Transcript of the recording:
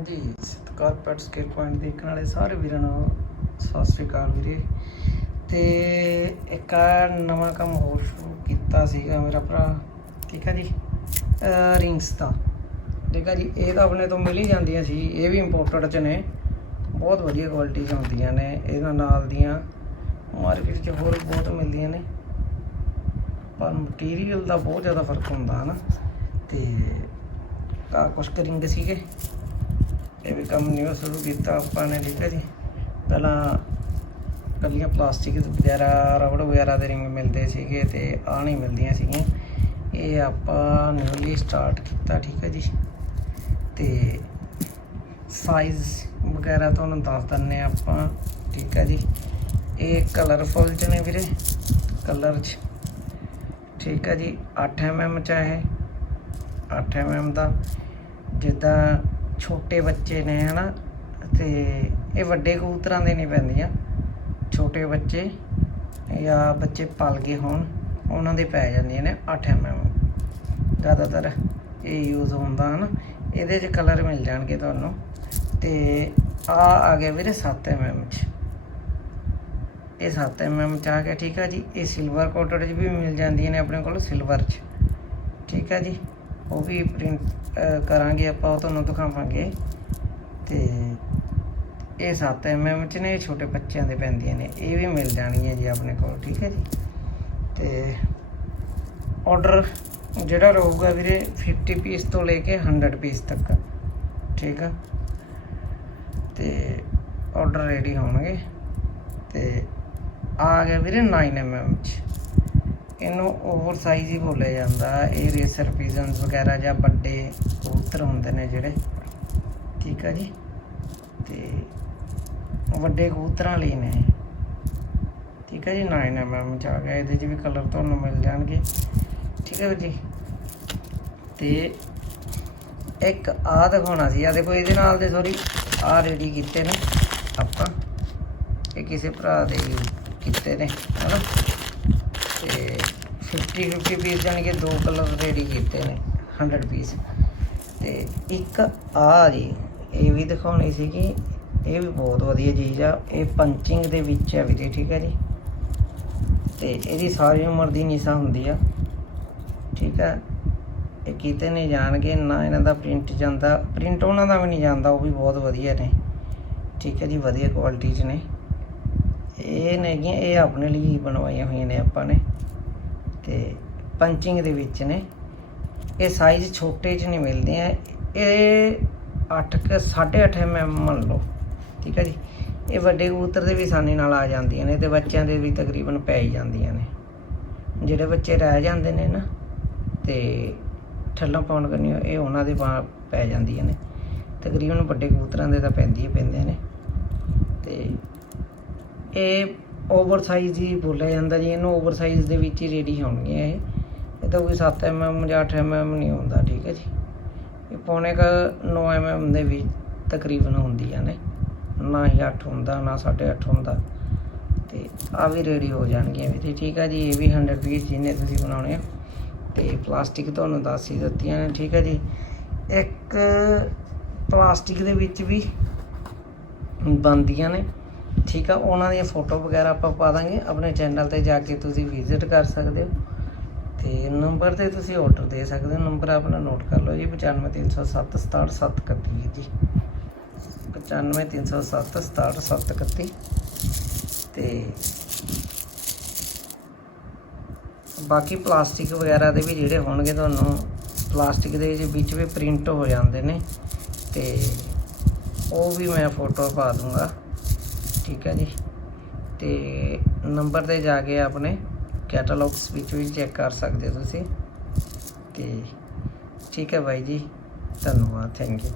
Pet scale point ਦੇਖਣ ਵਾਲੇ ਸਾਰੇ ਵੀਰਾਂ ਨੂੰ ਸਤਿ ਸ੍ਰੀ ਅਕਾਲ ਵੀਰੇ। ਤੇ ਇੱਕ ਨਵਾਂ ਕੰਮ ਹੋਰ ਸ਼ੁਰੂ ਕੀਤਾ ਸੀਗਾ ਮੇਰਾ ਭਰਾ, ਠੀਕ ਹੈ ਜੀ? ਰਿੰਗਸ ਦਾ। ਠੀਕ ਹੈ ਜੀ, ਇਹ ਤਾਂ ਆਪਣੇ ਤੋਂ ਮਿਲ ਹੀ ਜਾਂਦੀਆਂ ਸੀ, ਇਹ ਵੀ ਇੰਪੋਰਟਡ ਚ ਨੇ। ਬਹੁਤ ਵਧੀਆ ਕੁਆਲਿਟੀ ਚ ਹੁੰਦੀਆਂ ਨੇ ਇਹਨਾਂ ਨਾਲ ਦੀਆਂ ਮਾਰਕੀਟ 'ਚ ਹੋਰ ਬਹੁਤ ਮਿਲਦੀਆਂ ਨੇ। ਪਰ ਮਟੀਰੀਅਲ ਦਾ ਬਹੁਤ ਜ਼ਿਆਦਾ ਫ਼ਰਕ ਹੁੰਦਾ ਹਨਾ। ਤੇ ਆ ਕੁਛ ਕੁ ਰਿੰਗ ਸੀਗੇ। ਇਹ ਵੀ ਕੰਮ ਨਿਊ ਸ਼ੁਰੂ ਕੀਤਾ ਆਪਾਂ ਨੇ, ਠੀਕ ਹੈ ਜੀ। ਪਹਿਲਾਂ ਕੱਲੀਆਂ ਪਲਾਸਟਿਕ ਵਗੈਰਾ, ਰਬੜ ਵਗੈਰਾ ਦੇ ਰਿੰਗ ਮਿਲਦੇ ਸੀਗੇ ਤੇ ਆ ਨਹੀਂ ਮਿਲਦੀਆਂ ਸੀਗੀਆਂ। ਇਹ ਆਪਾਂ ਨਿਊਲੀ ਸਟਾਰਟ ਕੀਤਾ, ਠੀਕ ਹੈ ਜੀ। ਤੇ ਸਾਈਜ਼ ਵਗੈਰਾ ਤੁਹਾਨੂੰ ਦੱਸ ਦਿੰਨੇ ਹਾਂ ਆਪਾਂ, ਠੀਕ ਹੈ ਜੀ। ਇਹ ਕਲਰਫੁਲ ਚ ਨੇ ਵੀਰੇ ਕਲਰ ਚ। ਠੀਕ ਹੈ ਜੀ 8 mm ਚ ਹੈ 8 mm ਦਾ ਜਿੱਦਾਂ ਛੋਟੇ ਬੱਚੇ ਨੇ, ਹਨਾ? ਤੇ ਇਹ ਵੱਡੇ ਕਬੂਤਰਾਂ ਦੇ ਨਹੀਂ ਪੈਂਦੀਆਂ। ਛੋਟੇ ਬੱਚੇ ਜਾਂ ਬੱਚੇ ਪਲ ਗਏ ਹੋਣ, ਉਹਨਾਂ ਦੇ ਪੈ ਜਾਂਦੀਆਂ ਨੇ 8 mm ਜ਼ਿਆਦਾਤਰ ਇਹ ਯੂਜ਼ ਹੁੰਦਾ, ਹਨ? ਇਹਦੇ 'ਚ ਕਲਰ ਮਿਲ ਜਾਣਗੇ ਤੁਹਾਨੂੰ। ਤੇ ਆ ਆ ਗਿਆ ਵੀਰੇ 7 mm ਚ। ਇਹ 7 mm ਚ ਆ ਗਿਆ ਠੀਕ ਆ ਜੀ? ਇਹ ਸਿਲਵਰ ਕੋਟਡ ਚ ਵੀ ਮਿਲ ਜਾਂਦੀਆਂ ਨੇ ਆਪਣੇ ਕੋਲ ਸਿਲਵਰ ਚ। ਠੀਕ ਆ ਜੀ? ਉਹ ਵੀ ਪ੍ਰਿੰਟ ਕਰਾਂਗੇ, ਆਪਾਂ ਉਹ ਤੁਹਾਨੂੰ ਦਿਖਾਵਾਂਗੇ। ਤੇ ਇਹ 7 mm ਚ ਨੇ, ਇਹ ਛੋਟੇ ਬੱਚਿਆਂ ਦੇ ਪੈਂਦੀਆਂ ਨੇ। ਇਹ ਵੀ ਮਿਲ ਜਾਣਗੀਆਂ ਜੀ ਆਪਣੇ ਕੋਲ, ਠੀਕ ਹੈ ਜੀ? ਤੇ ਆਰਡਰ ਜਿਹੜਾ ਰਹੂਗਾ ਵੀਰੇ 50 ਪੀਸ ਤੋਂ ਲੈ ਕੇ 100 ਪੀਸ ਤੱਕ, ਠੀਕ ਆ? ਤੇ ਆਰਡਰ ਰੈਡੀ ਹੋਣਗੇ। ਤੇ ਆ ਗਿਆ ਵੀਰੇ 9 mm ਚ। ਇਹਨੂੰ ਓਵਰ ਸਾਈਜ਼ ਹੀ ਬੋਲਿਆ ਜਾਂਦਾ। ਇਹ ਰੇਸਰ ਪੀਜਨਸ ਵਗੈਰਾ ਜਾਂ ਵੱਡੇ ਕਬੂਤਰ ਹੁੰਦੇ ਨੇ ਜਿਹੜੇ, ਠੀਕ ਆ ਜੀ? ਤੇ ਵੱਡੇ ਕਬੂਤਰਾਂ ਲਈ ਨੇ। ਠੀਕ ਹੈ ਜੀ? 9 mm ਚ ਆ ਗਿਆ। ਇਹਦੇ 'ਚ ਵੀ ਕਲਰ ਤੁਹਾਨੂੰ ਮਿਲ ਜਾਣਗੇ। ਠੀਕ ਹੈ ਜੀ? ਤੇ ਇੱਕ ਆ ਦਿਖਾਉਣਾ ਸੀ। ਆ ਦੇਖੋ, ਇਹਦੇ ਨਾਲ ਦੇ ਸੌਰੀ ਆ ਰੈਡੀ ਕੀਤੇ ਨੇ ਆਪਾਂ। ਇਹ ਕਿਸੇ ਭਰਾ ਦੇ ਕੀਤੇ ਨੇ, ਹਨਾ? ਤੇ 50 50 ਪੀਸ ਜਾਣੀ ਕਿ ਦੋ ਕਲਰ ਰੈਡੀ ਕੀਤੇ ਨੇ 100 ਪੀਸ ਤੇ ਇੱਕ ਆ ਜੀ, ਇਹ ਵੀ ਦਿਖਾਉਣੀ ਸੀ ਕਿ ਇਹ ਵੀ ਬਹੁਤ ਵਧੀਆ ਚੀਜ਼ ਆ। ਇਹ ਪੰਚਿੰਗ ਦੇ ਵਿੱਚ ਆ ਵੀਰੇ, ਠੀਕ ਹੈ ਜੀ। ਤੇ ਇਹਦੀ ਸਾਰੀ ਉਮਰ ਦੀ ਨਿਸ਼ਾ ਹੁੰਦੀ ਆ, ਠੀਕ ਆ। ਇਹ ਕਿਤੇ ਨਹੀਂ ਜਾਣਗੇ, ਨਾ ਇਹਨਾਂ ਦਾ ਪ੍ਰਿੰਟ ਜਾਂਦਾ। ਪ੍ਰਿੰਟ ਉਹਨਾਂ ਦਾ ਵੀ ਨਹੀਂ ਜਾਂਦਾ, ਉਹ ਵੀ ਬਹੁਤ ਵਧੀਆ ਨੇ। ਠੀਕ ਹੈ ਜੀ, ਵਧੀਆ ਕੁਆਲਿਟੀ 'ਚ ਨੇ। ਇਹ ਨੇਗੀਆਂ ਇਹ ਆਪਣੇ ਲਈ ਬਣਵਾਈਆਂ ਹੋਈਆਂ ਨੇ ਆਪਾਂ ਨੇ। ਤੇ ਪੰਚਿੰਗ ਦੇ ਵਿੱਚ ਨੇ। ਇਹ ਸਾਈਜ਼ ਛੋਟੇ 'ਚ ਨਹੀਂ ਮਿਲਦੇ ਆ। ਇਹ 8 ਕ 8.5 mm ਮੰਨ ਲਓ, ਠੀਕ ਹੈ ਜੀ। ਇਹ ਵੱਡੇ ਕਬੂਤਰ ਦੇ ਵੀ ਆਸਾਨੀ ਨਾਲ ਆ ਜਾਂਦੀਆਂ ਨੇ ਤੇ ਬੱਚਿਆਂ ਦੇ ਵੀ ਤਕਰੀਬਨ ਪੈ ਹੀ ਜਾਂਦੀਆਂ ਨੇ। ਜਿਹੜੇ ਬੱਚੇ ਰਹਿ ਜਾਂਦੇ ਨੇ ਨਾ ਤੇ ਠੱਲਾਂ ਪਾਉਣ ਕਰਨੀ ਇਹ ਉਹਨਾਂ ਦੇ ਪਾ- ਪੈ ਜਾਂਦੀਆਂ ਨੇ। ਤਕਰੀਬਨ ਵੱਡੇ ਕਬੂਤਰਾਂ ਦੇ ਤਾਂ ਪੈਂਦੀ ਹੀ ਪੈਂਦੇ ਨੇ। ਤੇ ਇਹ ਓਵਰ ਸਾਈਜ਼ ਹੀ ਬੋਲਿਆ ਜਾਂਦਾ ਜੀ, ਇਹਨੂੰ ਓਵਰ ਸਾਈਜ਼ ਦੇ ਵਿੱਚ ਹੀ ਰੇਡੀ ਹੋਣਗੀਆਂ ਇਹ। ਇਹ ਤਾਂ ਕੋਈ 7 mm ਜਾਂ 8 mm ਨਹੀਂ ਹੁੰਦਾ, ਠੀਕ ਹੈ ਜੀ। ਇਹ ਪੌਣੇ ਕ 9 mm ਦੇ ਵਿੱਚ ਤਕਰੀਬਨ ਹੁੰਦੀਆਂ ਨੇ। ਨਾ ਹੀ 8 ਹੁੰਦਾ, ਨਾ 8.5 ਹੁੰਦਾ। ਤੇ ਆ ਵੀ ਰੇਡੀ ਹੋ ਜਾਣਗੀਆਂ ਵੀਰੇ ਠੀਕ ਹੈ ਜੀ। ਇਹ ਵੀ 100 ਪੀਸ ਜਿੰਨੇ ਤੁਸੀਂ ਬਣਾਉਣੇ ਆ। ਤੇ ਪਲਾਸਟਿਕ ਤੁਹਾਨੂੰ ਦੱਸ ਹੀ ਦਿੱਤੀਆਂ ਨੇ, ਠੀਕ ਹੈ ਜੀ। ਇੱਕ ਪਲਾਸਟਿਕ ਦੇ ਵਿੱਚ ਵੀ ਬਣਦੀਆਂ ਨੇ। ਠੀਕ ਆ, ਉਹਨਾਂ ਦੀਆਂ ਫੋਟੋ ਵਗੈਰਾ ਆਪਾਂ ਪਾ ਦਾਂਗੇ। ਆਪਣੇ ਚੈਨਲ ਤੇ ਜਾ ਕੇ ਤੁਸੀਂ ਵਿਜ਼ਿਟ ਕਰ ਸਕਦੇ ਹੋ। ਤੇ ਨੰਬਰ ਤੇ ਤੁਸੀਂ ਆਰਡਰ ਦੇ ਸਕਦੇ ਹੋ। ਨੰਬਰ ਆਪਣਾ ਨੋਟ ਕਰ ਲਓ ਜੀ 9530767731 ਜੀ। 9530767731 ਤੇ ਬਾਕੀ ਪਲਾਸਟਿਕ ਵਗੈਰਾ ਦੇ ਵੀ ਜਿਹੜੇ ਹੋਣਗੇ ਤੁਹਾਨੂੰ ਪਲਾਸਟਿਕ ਦੇ ਵਿੱਚ ਵਿੱਚ ਵੀ ਪ੍ਰਿੰਟ ਹੋ ਜਾਂਦੇ ਨੇ। ਤੇ ਉਹ ਵੀ ਮੈਂ ਫੋਟੋ ਪਾ ਦੂੰਗਾ। ਠੀਕ ਹੈ ਜੀ। ਤੇ ਨੰਬਰ ਤੇ ਜਾ ਕੇ ਆਪਣੇ ਕੈਟਾਲੌਗਸ ਵਿੱਚ ਵੀ ਚੈੱਕ ਕਰ ਸਕਦੇ ਹੋ ਤੁਸੀਂ। ਤੇ ਠੀਕ ਹੈ ਬਾਈ ਜੀ, ਧੰਨਵਾਦ ਥੈਂਕ ਯੂ